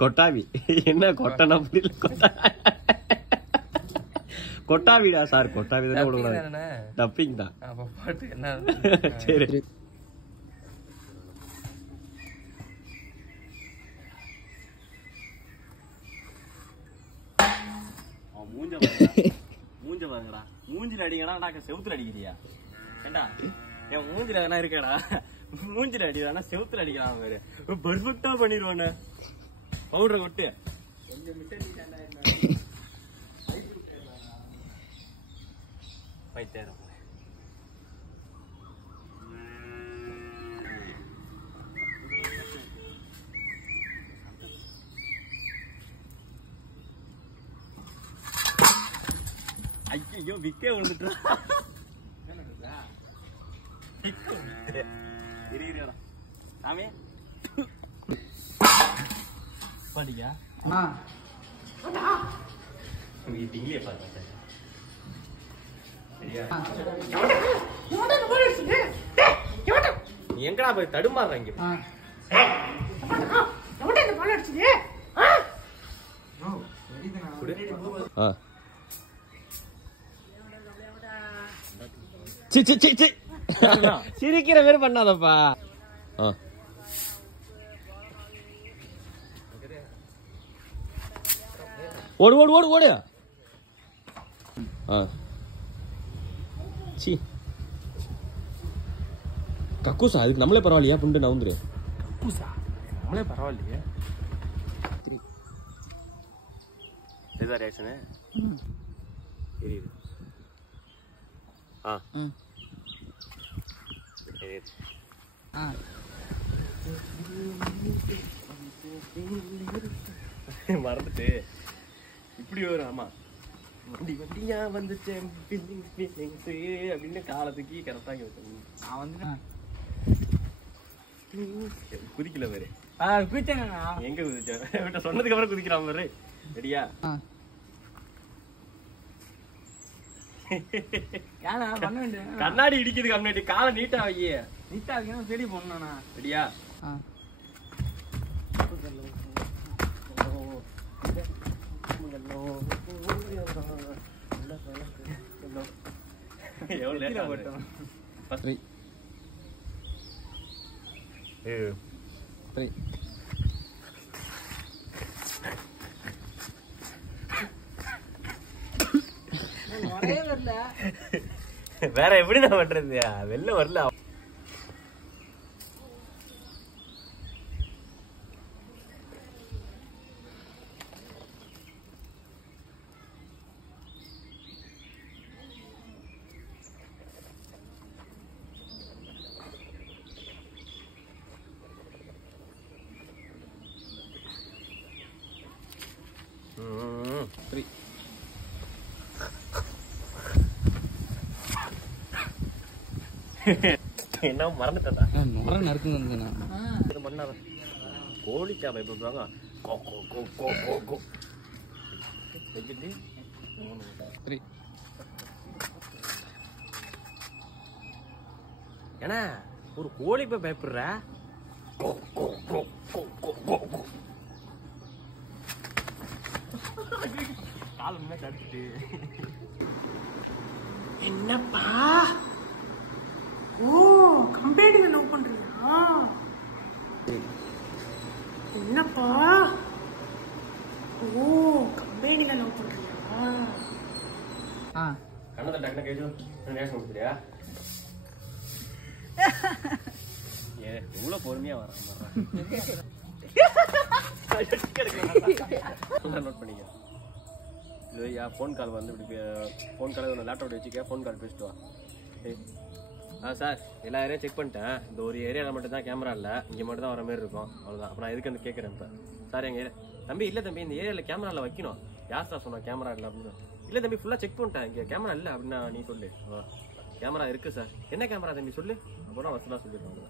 கொட்டாவி என்ன கொட்டனா புரியல. கொட்டாவிடா சார், கொட்டாவி தானே விடுவாங்க. டப்பிங் தான். சரி மூஞ்ச பாருங்கடா, மூஞ்சில அடிங்கடா. நான் செவுத்துல அடிக்கிறியா? ஏண்டா என் மூஞ்சில எதனா இருக்கடா, மூஞ்சில அடிக்கிறானா செவுத்துல அடிக்கிறான் பாரு. பெர்ஃபெக்டா பண்ணிடுவானே. பவுடரை கொட்டு. பைத்தியம். ஐயோ விக்கே விழுந்துட்டா. சாமி படியா இங்கிலீஷ் பார்த்தேன். நீ எங்கடா போய் தடுமாறுற? இங்க சிரிக்கிற மாதிரி பண்ணாதப்பா. ஓடு ஓடு ஓடு ஓடு. சி கக்கூசா, அதுக்கு நம்மளே பரவாயில்லையா? புண்டு நவுந்துரு. கக்கூசா நம்மளே பரவாயில்லையே. ஏதா ரியாக்ஷனு தெரியுது. மறந்துட்டு இப்படி வரும். ஆமா வண்டி வண்டியா வந்துட்டேன் அப்படின்னு காலத்துக்கு கரெக்டாக வச்சேன். நான் வந்து குதிக்கல பாரு. எங்க குதிச்ச சொன்னதுக்கு அப்புறம் குதிக்கிறான் பாரு. ரெடியா? கண்ணாடி இடிக்குது. கண்ணாடி காலை நீட்டா வையே. நீட்டா வைக்கணும். சரி பொண்ணா. ரெடியா? வேற எப்படி நான் பண்றது? வெளில வரல. என்ன மறந்துட்டா? கோழிக்கா பயப்படுவாங்க. ஏன்னா ஒரு கோழி போய் பயப்படுற. காலமே தடுத்துட்டு என்னப்பா? ஓ கம்பெனில லவ் பண்றியா? என்னப்பா? ஓ கம்பெனில லவ் பண்றியா? கண்ணத டக்குனு கேஜோ நேஷன் கொடுத்துறியா? ஏ இவ்வளவு பொறுமையா வரான். நோட் பண்ணிக்க. இது யா ஃபோன் கால் வந்து இப்படி ஃபோன் கால் ஒன்று லேப்டாப் வச்சுக்க. ஃபோன் கால் பேசிட்டு வா. சார் எல்லா ஏரியா செக் பண்ணிட்டேன். இந்த ஒரு ஏரியாவில் மட்டும் தான் கேமரா இல்லை. இங்கே மட்டும் தான் வர மாதிரி இருக்கும். அவ்வளோதான். அப்போ நான் எதுக்கு வந்து கேட்குறேன். இப்போ சார் எங்கள் ஏரியா தம்பி இல்லை தம்பி இந்த ஏரியாவில் கேமராவில் வைக்கணும். யார் சார் சொன்னா கேமரா இல்லை அப்படின்னு? இல்லை தம்பி ஃபுல்லாக செக் பண்ணிட்டேன். இங்கே கேமரா இல்லை அப்படின்னா நீ சொல்லு. கேமரா இருக்குது சார். என்ன கேமரா தம்பி சொல்லு. அப்புறம் வசலாக சொல்லிடுவாங்க.